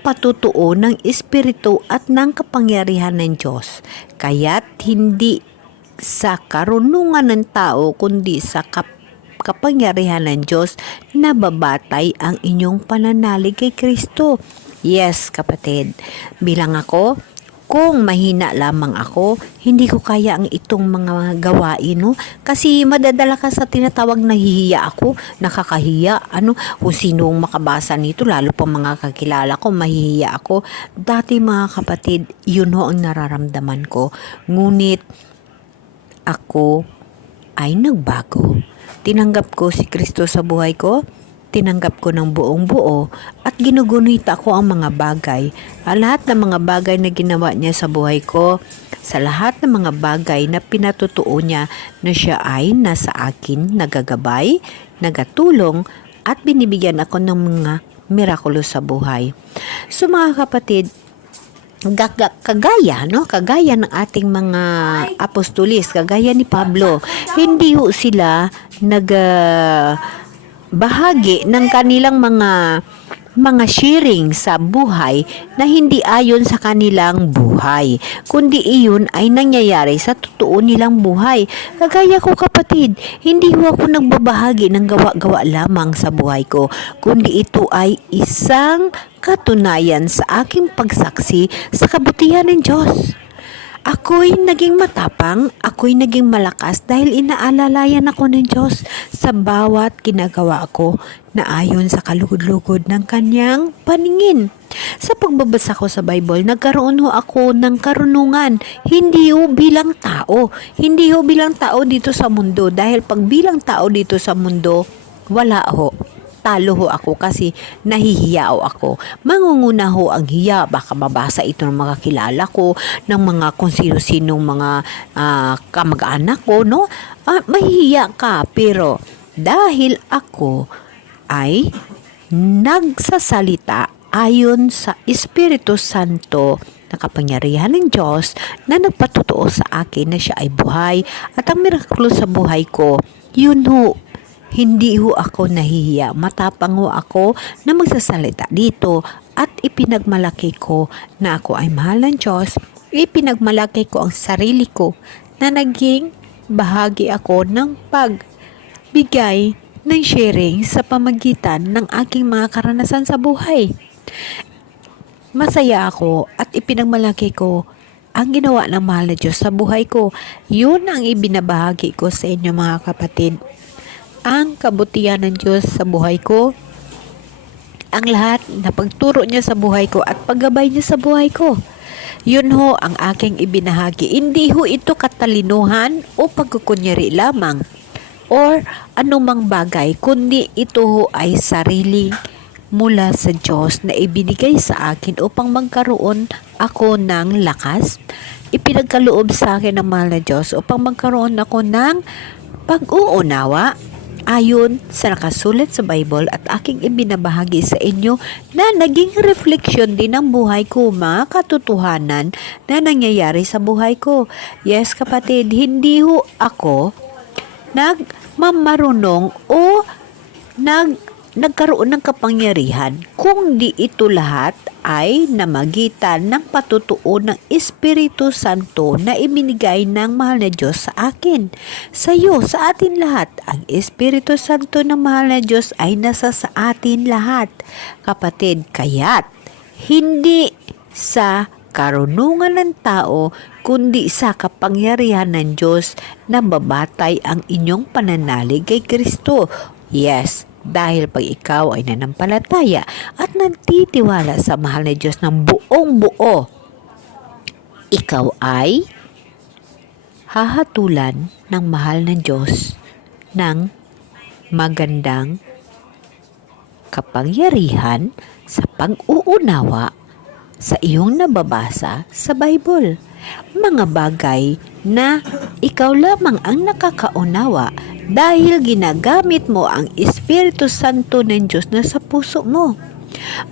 patutuo ng Espiritu at ng kapangyarihan ng Diyos. Kaya't hindi sa karunungan ng tao kundi sa kapangyarihan ng Diyos na babatay ang inyong pananalig kay Kristo. Yes, kapatid, bilang ako, kung mahina lamang ako, hindi ko kaya ang itong mga gawain, no? Kasi madadala ka sa tinatawag na hihiya ako, nakakahiya, kung sinong makabasa nito, lalo pa mga kakilala ko, mahihiya ako. Dati mga kapatid, yun ho ang nararamdaman ko. Ngunit, ako ay nagbago. Tinanggap ko si Kristo sa buhay ko, tinanggap ko ng buong buo at ginugunit ako ang mga bagay. Lahat ng mga bagay na ginawa niya sa buhay ko, sa lahat ng mga bagay na pinatutuo niya na siya ay nasa akin, nagagabay, nagatulong at binibigyan ako ng mga mirakulo sa buhay. So mga kapatid, kagaya ng ating mga apostolis, kagaya ni Pablo, hindi ho sila bahagi ng kanilang mga sharing sa buhay na hindi ayon sa kanilang buhay, kundi iyon ay nangyayari sa totoo nilang buhay. Kagaya ko kapatid, hindi ho ako nagbabahagi ng gawa-gawa lamang sa buhay ko, kundi ito ay isang katunayan sa aking pagsaksi sa kabutihan ng Diyos. Ako'y naging matapang, ako'y naging malakas dahil inaalalayan ako ng Diyos sa bawat ginagawa ko na ayon sa kalugod-lugod ng kanyang paningin. Sa pagbabasa ko sa Bible, nagkaroon ho ako ng karunungan, hindi ho bilang tao dito sa mundo, dahil pag bilang tao dito sa mundo, wala ho. Talo ho ako kasi nahihiya ako. Mangunguna ho ang hiya. Baka mabasa ito ng mga kilala ko, ng mga kung sino-sinong mga kamag-anak ko, no? Mahihiya ka. Pero dahil ako ay nagsasalita ayon sa Espiritu Santo na kapangyarihan ng Diyos na nagpatutuo sa akin na siya ay buhay at ang mirakulo sa buhay ko, yun ho. Hindi ho ako nahihiya, matapang ho ako na magsasalita dito at ipinagmalaki ko na ako ay mahal ng Diyos. Ipinagmalaki ko ang sarili ko na naging bahagi ako ng pagbigay ng sharing sa pamagitan ng aking mga karanasan sa buhay. Masaya ako at ipinagmalaki ko ang ginawa ng mahal na Diyos sa buhay ko. Yun ang ibinabahagi ko sa inyo mga kapatid. Ang kabutihan ng Diyos sa buhay ko, ang lahat na pagturo niya sa buhay ko at paggabay niya sa buhay ko. Yun ho ang aking ibinahagi. Hindi ho ito katalinuhan o pagkukunyari lamang or anumang bagay, kundi ito ho ay sarili mula sa Diyos na ibinigay sa akin upang magkaroon ako ng lakas. Ipinagkaloob sa akin ng mahal na Diyos upang magkaroon ako ng pag-uunawa ayon sa nakasulat sa Bible at aking ibinabahagi sa inyo na naging refleksyon din ng buhay ko, mga katotohanan na nangyayari sa buhay ko. Yes kapatid, hindi ho ako nagmamarunong o nagkaroon ng kapangyarihan, kung di ito lahat ay namagitan ng patutuo ng Espiritu Santo na ibinigay ng mahal na Diyos sa akin. Sa iyo, sa atin lahat, ang Espiritu Santo ng mahal na Diyos ay nasa sa atin lahat. Kapatid, kaya't hindi sa karunungan ng tao, kundi sa kapangyarihan ng Diyos na babatay ang inyong pananalig kay Kristo. Yes, dahil pag ikaw ay nanampalataya at nagtitiwala sa mahal na Diyos ng buong buo, ikaw ay hahatulan ng mahal na Diyos ng magandang kapangyarihan sa pag-uunawa sa iyong nababasa sa Bible. Mga bagay na ikaw lamang ang nakakaunawa dahil ginagamit mo ang Espiritu Santo ng Diyos na sa puso mo.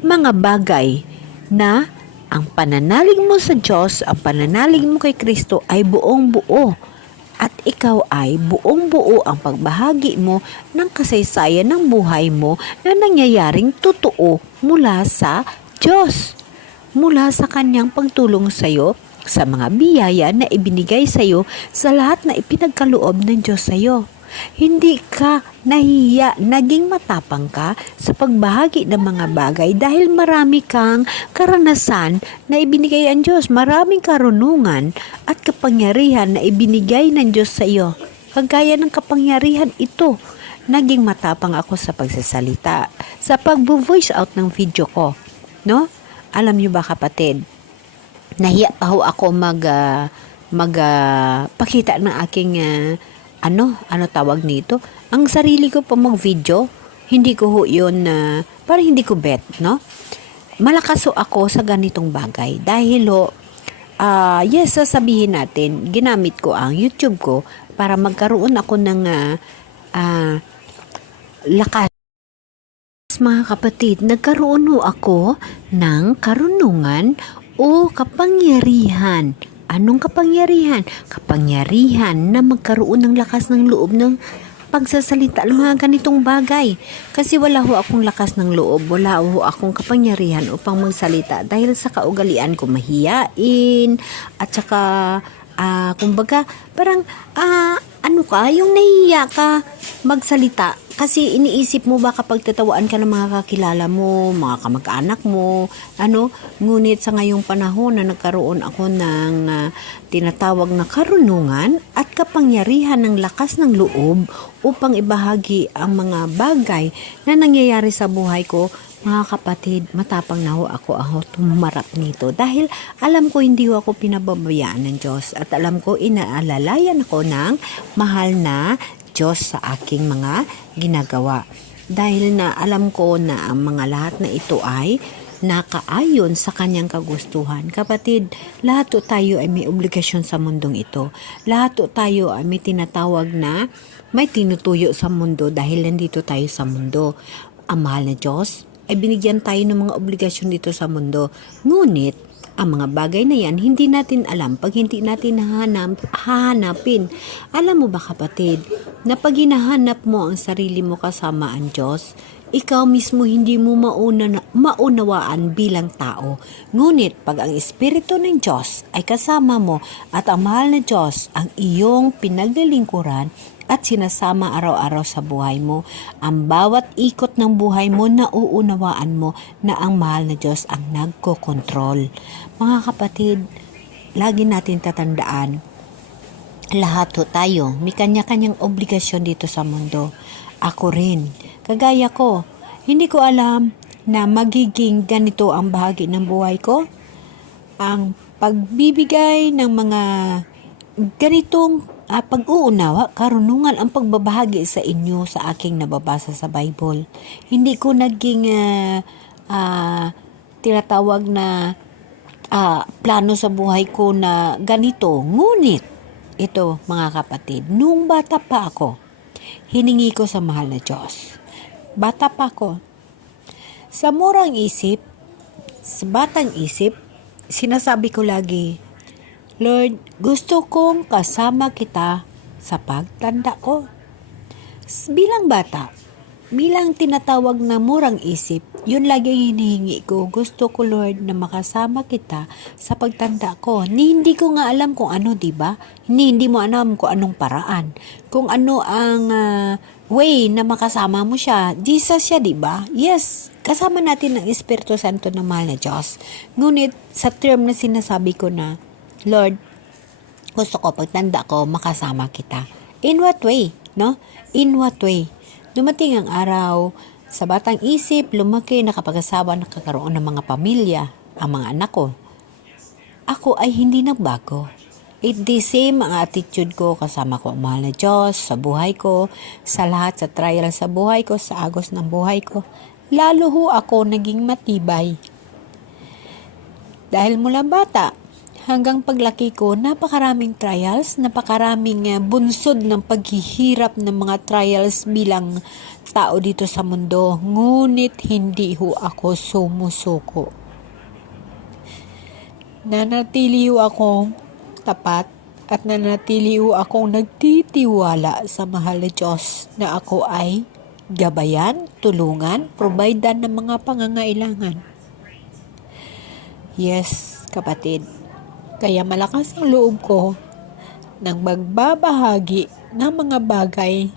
Mga bagay na ang pananalig mo sa Diyos, ang pananalig mo kay Kristo ay buong buo. At ikaw ay buong buo ang pagbahagi mo ng kasaysayan ng buhay mo na nangyayaring totoo mula sa Diyos. mula sa kanyang pagtulong sa iyo sa mga biyaya na ibinigay sa iyo sa lahat na ipinagkaloob ng Diyos sa iyo. Hindi ka nahihiya, naging matapang ka sa pagbahagi ng mga bagay dahil marami kang karanasan na ibinigay ang Diyos, maraming karunungan at kapangyarihan na ibinigay ng Diyos sa iyo. Kagaya ng kapangyarihan ito, naging matapang ako sa pagsasalita, sa pag-voice out ng video ko. No? Alam niyo ba kapatid, nahiya pa ho ako pakita ng aking ano tawag nito? Ang sarili ko pa mag-video, hindi ko ho yun, parang hindi ko bet, no? Malakas ho ako sa ganitong bagay. Dahil ho, yes, sasabihin natin, ginamit ko ang YouTube ko para magkaroon ako ng lakas. Mga kapatid, nagkaroon ho ako ng karunungan o kapangyarihan. Anong kapangyarihan? Kapangyarihan na magkaroon ng lakas ng loob ng pagsasalita ng mga ganitong bagay. Kasi wala ho akong lakas ng loob, wala ho akong kapangyarihan upang magsalita dahil sa kaugalian ko mahiyain at saka kumbaga parang ano ka, yung nahihiya ka magsalita. Kasi iniisip mo baka pagtatawaan ka ng mga kakilala mo, mga kamag-anak mo, ngunit sa ngayong panahon na nagkaroon ako ng tinatawag na karunungan at kapangyarihan ng lakas ng loob upang ibahagi ang mga bagay na nangyayari sa buhay ko, mga kapatid, matapang na ho ako tumarap nito dahil alam ko hindi ho ako pinababayaan ng Diyos at alam ko inaalalayan ako ng mahal na Diyos sa aking mga ginagawa. Dahil na alam ko na ang mga lahat na ito ay nakaayon sa kanyang kagustuhan. Kapatid, lahat tayo ay may obligasyon sa mundong ito. Lahat tayo ay may tinatawag na may tinutuyo sa mundo dahil nandito tayo sa mundo. Ang mahal na Diyos ay binigyan tayo ng mga obligasyon dito sa mundo. Ngunit, ang mga bagay na yan, hindi natin alam pag hindi natin hahanapin. Alam mo ba kapatid, na pag hinahanap mo ang sarili mo kasama ang Diyos, ikaw mismo hindi mo maunawaan bilang tao. Ngunit pag ang Espiritu ng Diyos ay kasama mo at ang mahal na Diyos ang iyong pinaglilingkuran, at sinasama araw-araw sa buhay mo, ang bawat ikot ng buhay mo nauunawaan mo na ang mahal na Diyos ang nagkokontrol. Mga kapatid, lagi natin tatandaan, lahat tayo may kanya-kanyang obligasyon dito sa mundo. Ako rin, kagaya ko, hindi ko alam na magiging ganito ang bahagi ng buhay ko. Ang pagbibigay ng mga ganitong pag-uunawa, karunungan ang pagbabahagi sa inyo sa aking nababasa sa Bible. Hindi ko naging tinatawag na plano sa buhay ko na ganito. Ngunit, ito mga kapatid, nung bata pa ako, hiningi ko sa mahal na Diyos. Bata pa ako. Sa murang isip, sa batang isip, sinasabi ko lagi, Lord, gusto kong kasama kita sa pagtanda ko. Bilang bata, bilang tinatawag na murang isip, yun lagi hinihingi ko. Gusto ko, Lord, na makasama kita sa pagtanda ko. Hindi ko nga alam kung ano, diba? Hindi mo alam kung anong paraan. Kung ano ang way na makasama mo siya. Jesus siya, diba? Yes, kasama natin ang Espiritu Santo na mahal na Diyos. Ngunit sa term na sinasabi ko na, Lord, gusto ko pagtanda ko makasama kita. In what way? No? In what way? Dumating ang araw, sa batang isip, lumaki, nakapag-asawa, nakakaroon ng mga pamilya, ang mga anak ko. Ako ay hindi nagbago. It the same ang attitude ko kasama ko ang mahal na Diyos sa buhay ko, sa lahat sa trial sa buhay ko, sa agos ng buhay ko. Lalo ho ako naging matibay. Dahil mula bata, hanggang paglaki ko, napakaraming trials, napakaraming bunsod ng paghihirap ng mga trials bilang tao dito sa mundo. Ngunit hindi ho ako sumusuko. Nanatili ho akong tapat at nanatili ho akong nagtitiwala sa mahal na Diyos na ako ay gabayan, tulungan, providean ng mga pangangailangan. Yes, kapatid. Kaya malakas ang loob ko nang magbabahagi ng mga bagay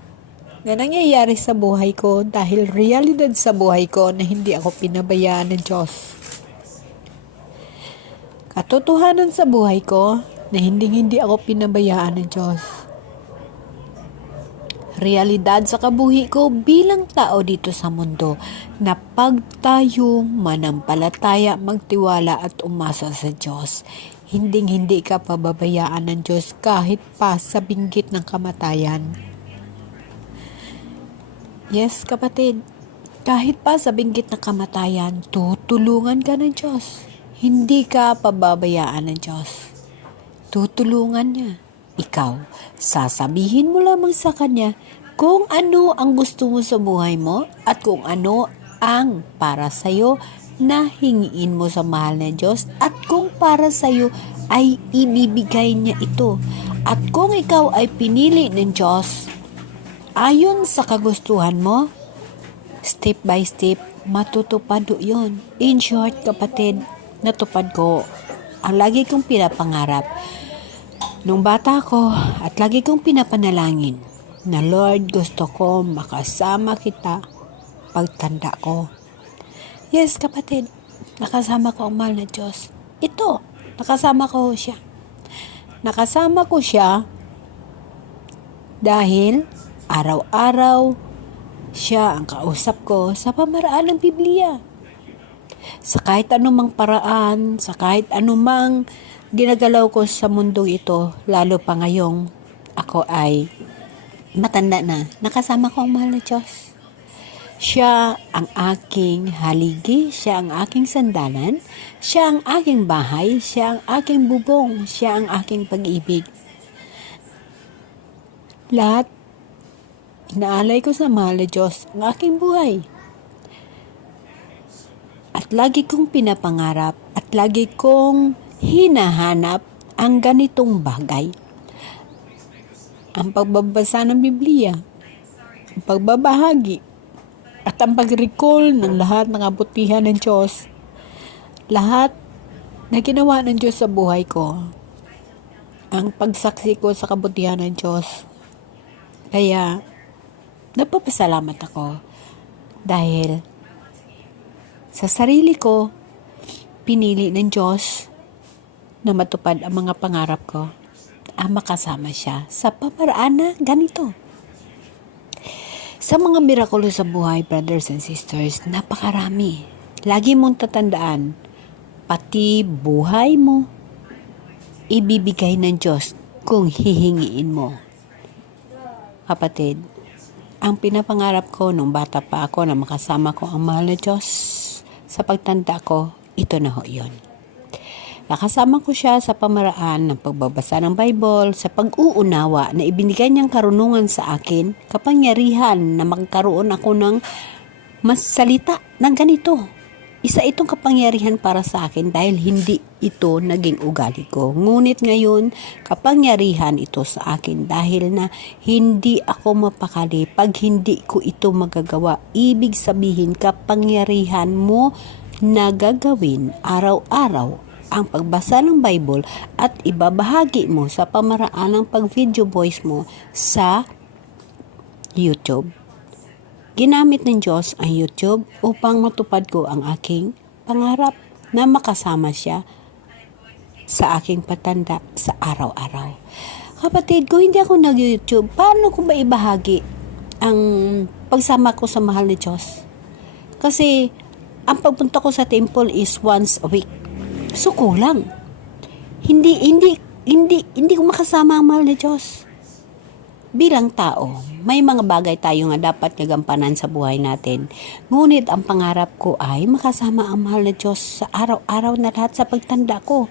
na nangyayari sa buhay ko dahil realidad sa buhay ko na hindi ako pinabayaan ng Diyos. Katotohanan sa buhay ko na hindi ako pinabayaan ng Diyos. Realidad sa kabuhi ko bilang tao dito sa mundo na pag tayo manampalataya, magtiwala at umasa sa Diyos, hindi ka pababayaan ng Diyos kahit pa sa binggit ng kamatayan. Yes, kapatid, kahit pa sa binggit ng kamatayan, tutulungan ka ng Diyos. Hindi ka pababayaan ng Diyos. Tutulungan niya. Ikaw, sasabihin mo lamang sa Kanya kung ano ang gusto mo sa buhay mo at kung ano ang para sa'yo na hingiin mo sa mahal na Diyos at kung para sa'yo ay ibibigay niya ito. At kung ikaw ay pinili ng Diyos ayon sa kagustuhan mo, step by step, matutupad yun. In short, kapatid, natupad ko ang lagi kong pinapangarap nung bata ko at lagi kong pinapanalangin na Lord, gusto ko makasama kita pagtanda ko. Yes, kapatid, nakasama ko ang mahal na Diyos. Ito, nakasama ko siya. Nakasama ko siya dahil araw-araw siya ang kausap ko sa pamaraan ng Biblia. Sa kahit anumang paraan, sa kahit anumang ginagalaw ko sa mundong ito, lalo pa ngayong ako ay matanda na, nakasama ko ang mahal na Diyos. Siya ang aking haligi, siya ang aking sandalan, siya ang aking bahay, siya ang aking bubong, siya ang aking pag-ibig. Lahat, inaalay ko sa mahal na Diyos ang aking buhay. At lagi kong pinapangarap at lagi kong hinahanap ang ganitong bagay. Ang pagbabasa ng Biblia, ang pagbabahagi, at ang pag-recall ng lahat ng kabutihan ng Diyos. Lahat na ginawa ng Diyos sa buhay ko. Ang pagsaksi ko sa kabutihan ng Diyos. Kaya, napapasalamat ako dahil sa sarili ko, pinili ng Diyos na matupad ang mga pangarap ko. Makasama siya sa pamaraan na ganito. Sa mga mirakulo sa buhay, brothers and sisters, napakarami. Lagi mong tatandaan, pati buhay mo, ibibigay ng Diyos kung hihingiin mo. Kapatid, ang pinapangarap ko nung bata pa ako na makasama ko ang mahal na Diyos, sa pagtanda ko, ito na ho yun. Nakasama ko siya sa pamaraan ng pagbabasa ng Bible, sa pag-uunawa na ibinigay niyang karunungan sa akin, kapangyarihan na magkaroon ako ng mas salita ng ganito. Isa itong kapangyarihan para sa akin dahil hindi ito naging ugali ko. Ngunit ngayon, kapangyarihan ito sa akin dahil na hindi ako mapakali pag hindi ko ito magagawa. Ibig sabihin, kapangyarihan mo na gagawin araw-araw ang pagbasa ng Bible at ibabahagi mo sa pamaraan ng pag-video voice mo sa YouTube. Ginamit ng Diyos ang YouTube upang matupad ko ang aking pangarap na makasama siya sa aking patanda sa araw-araw. Kapatid, kung hindi ako nag-YouTube, paano ko ba ibahagi ang pagsama ko sa mahal ni Diyos? Kasi ang pagpunta ko sa temple is once a week. So, kulang. Hindi ko makasama ang mahal na Diyos. Bilang tao, may mga bagay tayo nga dapat gagampanan sa buhay natin. Ngunit ang pangarap ko ay makasama ang mahal na Diyos sa araw-araw na lahat sa pagtanda ko.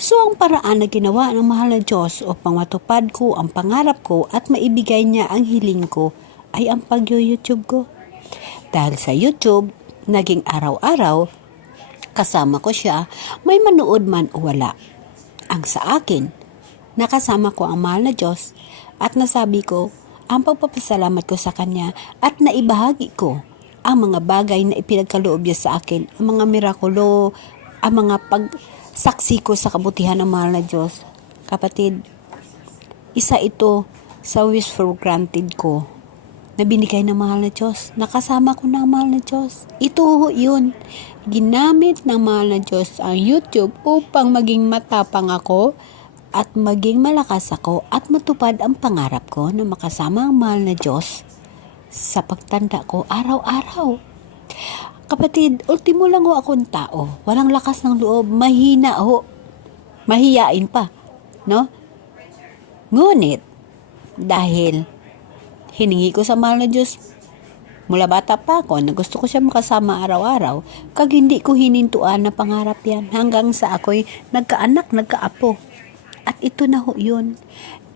So, ang paraan na ginawa ng mahal na Diyos upang matupad ko ang pangarap ko at maibigay niya ang hiling ko ay ang pag-YouTube ko. Dahil sa YouTube, naging araw-araw, kasama ko siya, may manood man o wala. Ang sa akin, nakasama ko ang mahal na Diyos at nasabi ko ang pagpapasalamat ko sa Kanya at naibahagi ko ang mga bagay na ipinagkaloob niya sa akin, ang mga mirakulo, ang mga pagsaksi ko sa kabutihan ng mahal na Diyos. Kapatid, isa ito sa wish for granted ko na binigay ng mahal na Diyos. Nakasama ko ng mahal na Diyos. Ito yun. Ginamit ng mahal na Diyos ang YouTube upang maging matapang ako at maging malakas ako at matupad ang pangarap ko na makasama ang mahal na Diyos sa pagtanda ko araw-araw. Kapatid, ultimo lang ho akong tao. Walang lakas ng loob. Mahina ho. Mahiyain pa. No? Ngunit, dahil hiningi ko sa mahal na Diyos, mula bata pa ako, na gusto ko siya makasama araw-araw, kag hindi ko hinintuan na pangarap yan hanggang sa ako'y nagkaanak, nagkaapo. At ito na ho yun.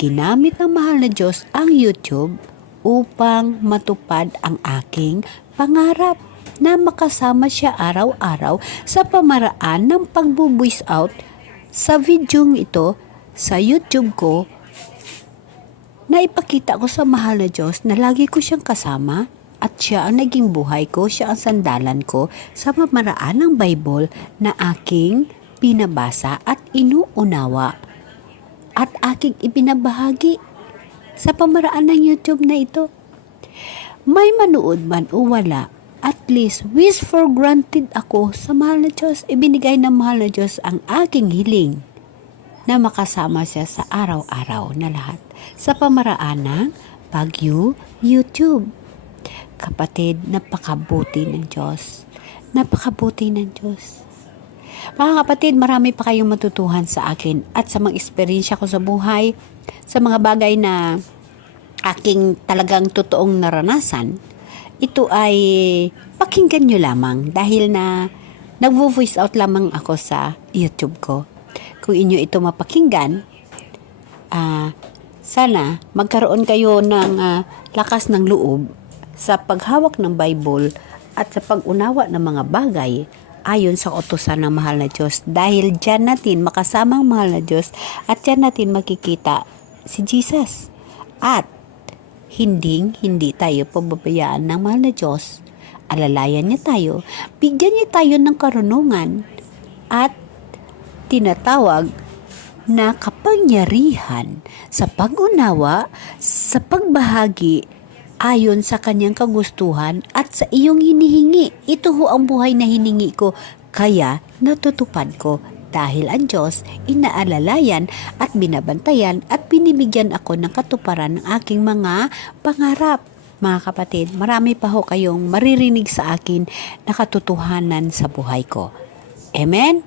Ginamit ng mahal na Diyos ang YouTube upang matupad ang aking pangarap na makasama siya araw-araw sa pamaraan ng pagbo-voice out sa videong ito sa YouTube ko na ipakita ko sa mahal na Diyos na lagi ko siyang kasama at siya ang naging buhay ko, siya ang sandalan ko sa pamaraan ng Bible na aking binabasa at inuunawa at aking ibinabahagi sa pamaraan ng YouTube na ito. May manood man o wala, at least wish for granted ako sa mahal na Diyos. Ibinigay ng mahal na Diyos ang aking hiling na makasama siya sa araw-araw na lahat sa pamaraan ng YouTube. Kapatid, napakabuti ng Diyos. Napakabuti ng Diyos. Mga kapatid, marami pa kayong matutuhan sa akin at sa mga eksperyensya ko sa buhay, sa mga bagay na aking talagang totoong naranasan. Ito ay pakinggan nyo lamang dahil na nagvo-voice out lamang ako sa YouTube ko. Kung inyo ito mapakinggan, sana magkaroon kayo ng lakas ng loob sa paghawak ng Bible at sa pag-unawa ng mga bagay ayon sa utusan ng mahal na Diyos. Dahil dyan natin makasama ang mahal na Diyos at dyan natin makikita si Jesus. At hindi tayo pababayaan ng mahal na Diyos. Alalayan niya tayo, bigyan niya tayo ng karunungan at tinatawag na kapangyarihan sa pag-unawa, sa pagbahagi ayon sa kanyang kagustuhan at sa iyong hinihingi. Ito ho ang buhay na hiningi ko, kaya natutupad ko. Dahil ang Diyos, inaalalayan at binabantayan at binibigyan ako ng katuparan ng aking mga pangarap. Mga kapatid, marami pa ho kayong maririnig sa akin na katotohanan sa buhay ko. Amen?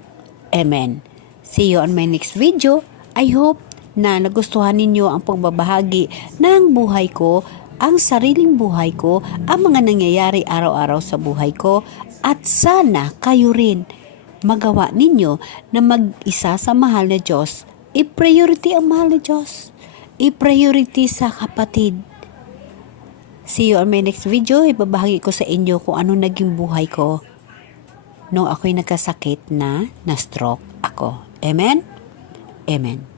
Amen. See you on my next video. I hope na nagustuhan ninyo ang pagbabahagi ng buhay ko, ang sariling buhay ko, ang mga nangyayari araw-araw sa buhay ko, at sana kayo rin magawa ninyo na mag-isa sa mahal na Diyos. I-priority ang mahal na Diyos. I-priority sa kapatid. See you on my next video. Ibabahagi ko sa inyo kung ano naging buhay ko nung ako'y nagkasakit na stroke ako. Amen? Amen.